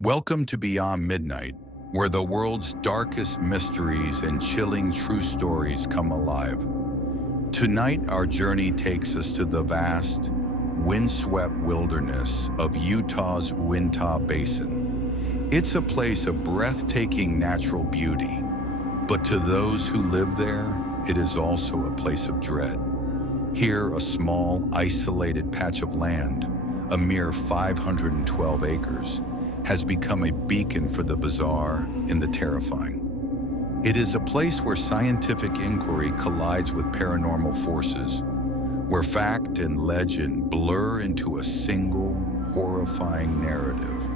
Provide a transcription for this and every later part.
Welcome to Beyond Midnight, where the world's darkest mysteries and chilling true stories come alive. Tonight, our journey takes us to the vast, windswept wilderness of Utah's Uinta Basin. It's a place of breathtaking natural beauty, but to those who live there, it is also a place of dread. Here, a small, isolated patch of land, a mere 512 acres, has become a beacon for the bizarre and the terrifying. It is a place where scientific inquiry collides with paranormal forces, where fact and legend blur into a single, horrifying narrative.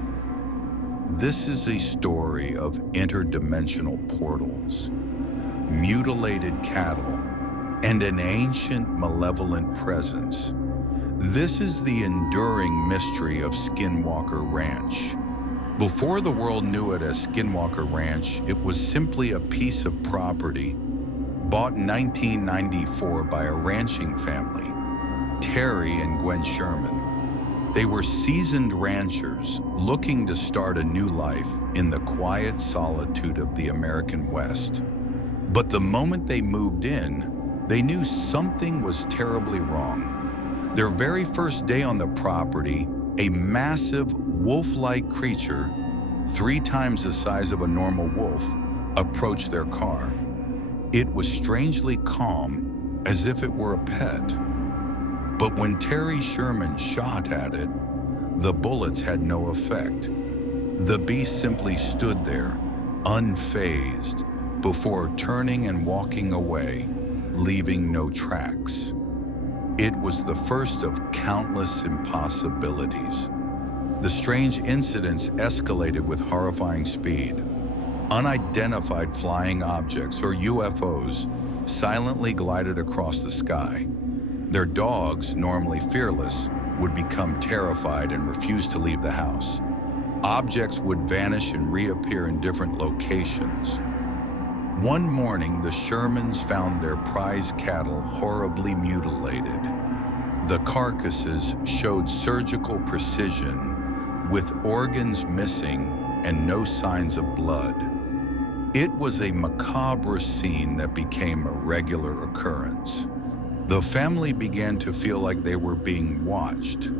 This is a story of interdimensional portals, mutilated cattle, and an ancient, malevolent presence. This is the enduring mystery of Skinwalker Ranch. Before the world knew it as Skinwalker Ranch, it was simply a piece of property bought in 1994 by a ranching family, Terry and Gwen Sherman. They were seasoned ranchers looking to start a new life in the quiet solitude of the American West. But the moment they moved in, they knew something was terribly wrong. Their very first day on the property, a massive wolf-like creature, 3 times the size of a normal wolf, approached their car. It was strangely calm, as if it were a pet. But when Terry Sherman shot at it, the bullets had no effect. The beast simply stood there, unfazed, before turning and walking away, leaving no tracks. It was the first of countless impossibilities. The strange incidents escalated with horrifying speed. Unidentified flying objects, or UFOs, silently glided across the sky. Their dogs, normally fearless, would become terrified and refuse to leave the house. Objects would vanish and reappear in different locations. One morning, the Shermans found their prize cattle horribly mutilated. The carcasses showed surgical precision, with organs missing and no signs of blood. It was a macabre scene that became a regular occurrence. The family began to feel like they were being watched,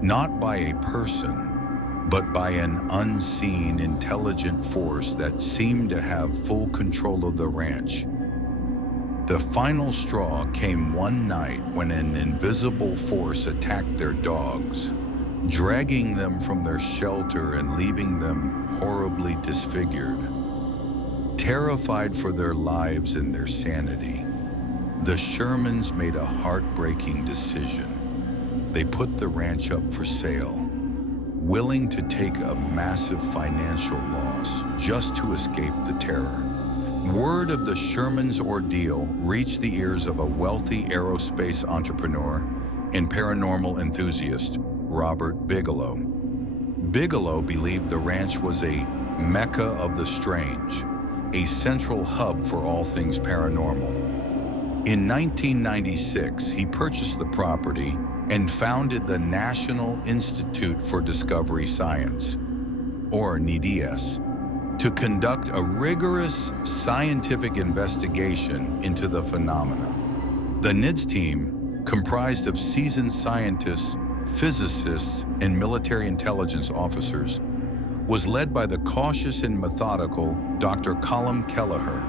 not by a person, but by an unseen, intelligent force that seemed to have full control of the ranch. The final straw came one night when an invisible force attacked their dogs, dragging them from their shelter and leaving them horribly disfigured. Terrified for their lives and their sanity, the Shermans made a heartbreaking decision. They put the ranch up for sale, willing to take a massive financial loss just to escape the terror. Word of the Shermans' ordeal reached the ears of a wealthy aerospace entrepreneur and paranormal enthusiast, Robert Bigelow. Bigelow believed the ranch was a mecca of the strange, a central hub for all things paranormal. In 1996, he purchased the property and founded the National Institute for Discovery Science, or NIDS, to conduct a rigorous scientific investigation into the phenomena. The NIDS team, comprised of seasoned scientists, physicists, and military intelligence officers, was led by the cautious and methodical Dr. Colm Kelleher.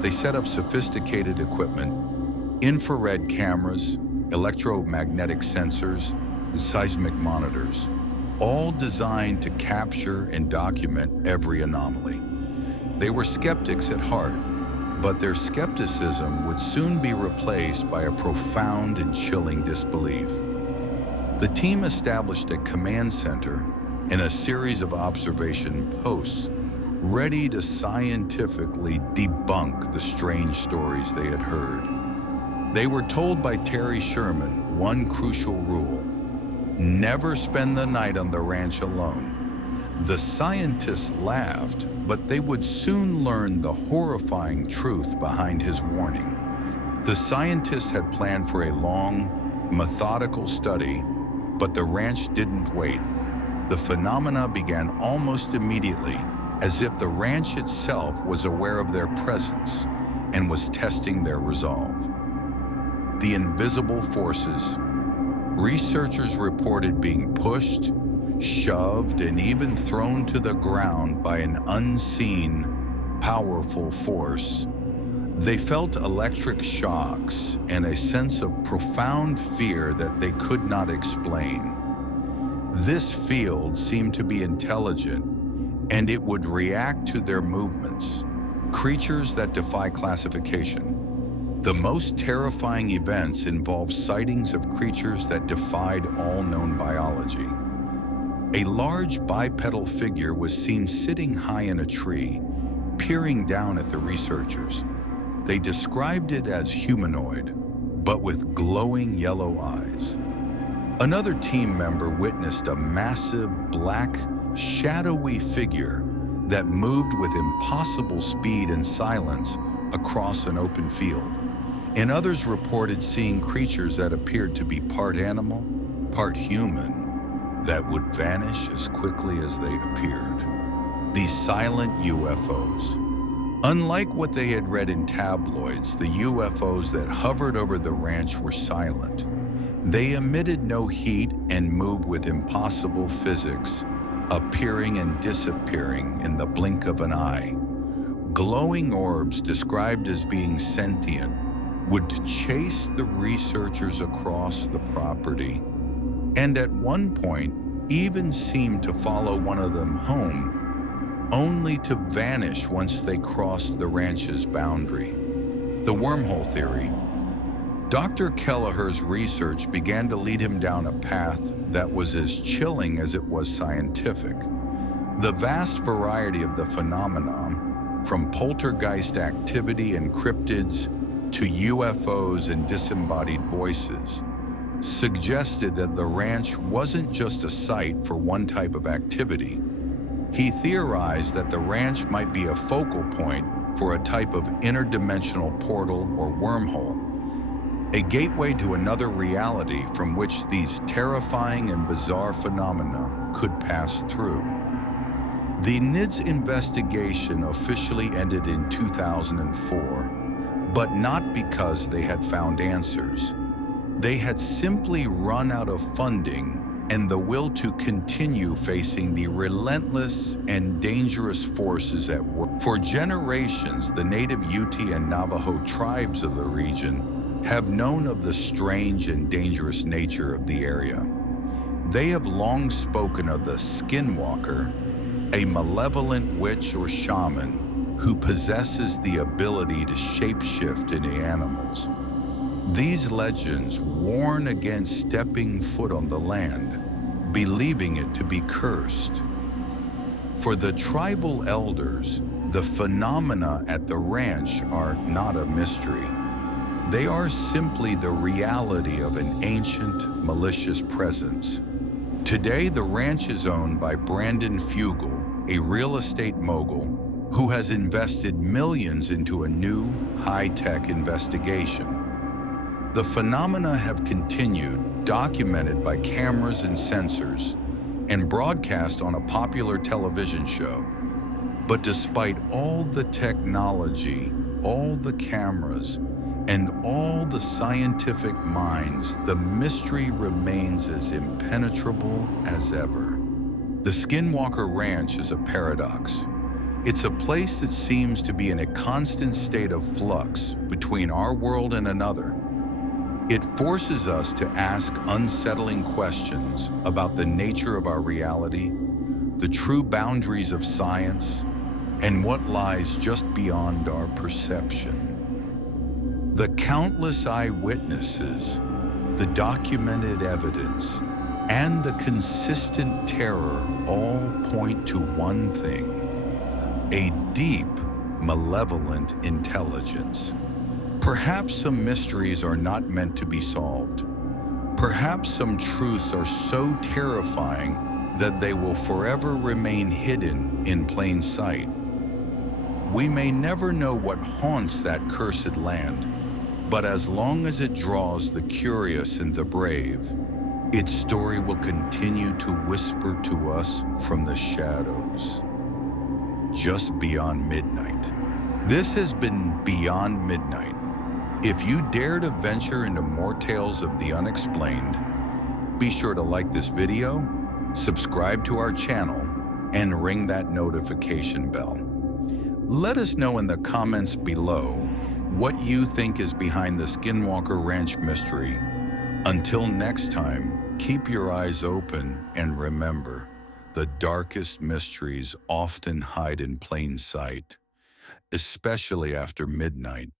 They set up sophisticated equipment, infrared cameras, electromagnetic sensors, and seismic monitors, all designed to capture and document every anomaly. They were skeptics at heart, but their skepticism would soon be replaced by a profound and chilling disbelief. The team established a command center and a series of observation posts, ready to scientifically debunk the strange stories they had heard. They were told by Terry Sherman one crucial rule: never spend the night on the ranch alone. The scientists laughed, but they would soon learn the horrifying truth behind his warning. The scientists had planned for a long, methodical study, but the ranch didn't wait. The phenomena began almost immediately, as if the ranch itself was aware of their presence and was testing their resolve. The invisible forces. Researchers reported being pushed, shoved, and even thrown to the ground by an unseen, powerful force. They felt electric shocks and a sense of profound fear that they could not explain. This field seemed to be intelligent, and it would react to their movements, creatures that defy classification. The most terrifying events involved sightings of creatures that defied all known biology. A large bipedal figure was seen sitting high in a tree, peering down at the researchers. They described it as humanoid, but with glowing yellow eyes. Another team member witnessed a massive, black, shadowy figure that moved with impossible speed and silence across an open field. And others reported seeing creatures that appeared to be part animal, part human, that would vanish as quickly as they appeared. These silent UFOs. Unlike what they had read in tabloids, the UFOs that hovered over the ranch were silent. They emitted no heat and moved with impossible physics, appearing and disappearing in the blink of an eye. Glowing orbs described as being sentient would chase the researchers across the property, and at one point even seemed to follow one of them home, only to vanish once they crossed the ranch's boundary. The wormhole theory. Dr. Kelleher's research began to lead him down a path that was as chilling as it was scientific. The vast variety of the phenomenon, from poltergeist activity and cryptids to UFOs and disembodied voices, suggested that the ranch wasn't just a site for one type of activity. He theorized that the ranch might be a focal point for a type of interdimensional portal or wormhole, a gateway to another reality from which these terrifying and bizarre phenomena could pass through. The NIDS investigation officially ended in 2004, but not because they had found answers. They had simply run out of funding and the will to continue facing the relentless and dangerous forces at work. For generations, the native Ute and Navajo tribes of the region have known of the strange and dangerous nature of the area. They have long spoken of the Skinwalker, a malevolent witch or shaman who possesses the ability to shapeshift into animals. These legends warn against stepping foot on the land, believing it to be cursed. For the tribal elders, the phenomena at the ranch are not a mystery. They are simply the reality of an ancient, malicious presence. Today, the ranch is owned by Brandon Fugel, a real estate mogul who has invested millions into a new, high-tech investigation. The phenomena have continued, documented by cameras and sensors, and broadcast on a popular television show. But despite all the technology, all the cameras, and all the scientific minds, the mystery remains as impenetrable as ever. The Skinwalker Ranch is a paradox. It's a place that seems to be in a constant state of flux between our world and another. It forces us to ask unsettling questions about the nature of our reality, the true boundaries of science, and what lies just beyond our perception. The countless eyewitnesses, the documented evidence, and the consistent terror all point to one thing: a deep, malevolent intelligence. Perhaps some mysteries are not meant to be solved. Perhaps some truths are so terrifying that they will forever remain hidden in plain sight. We may never know what haunts that cursed land, but as long as it draws the curious and the brave, Its story will continue to whisper to us from the shadows, just beyond midnight. This has been Beyond Midnight. If you dare to venture into more tales of the unexplained, be sure to like this video, subscribe to our channel, and ring that notification bell. Let us know in the comments below what you think is behind the Skinwalker Ranch mystery. Until next time, keep your eyes open and remember, the darkest mysteries often hide in plain sight, especially after midnight.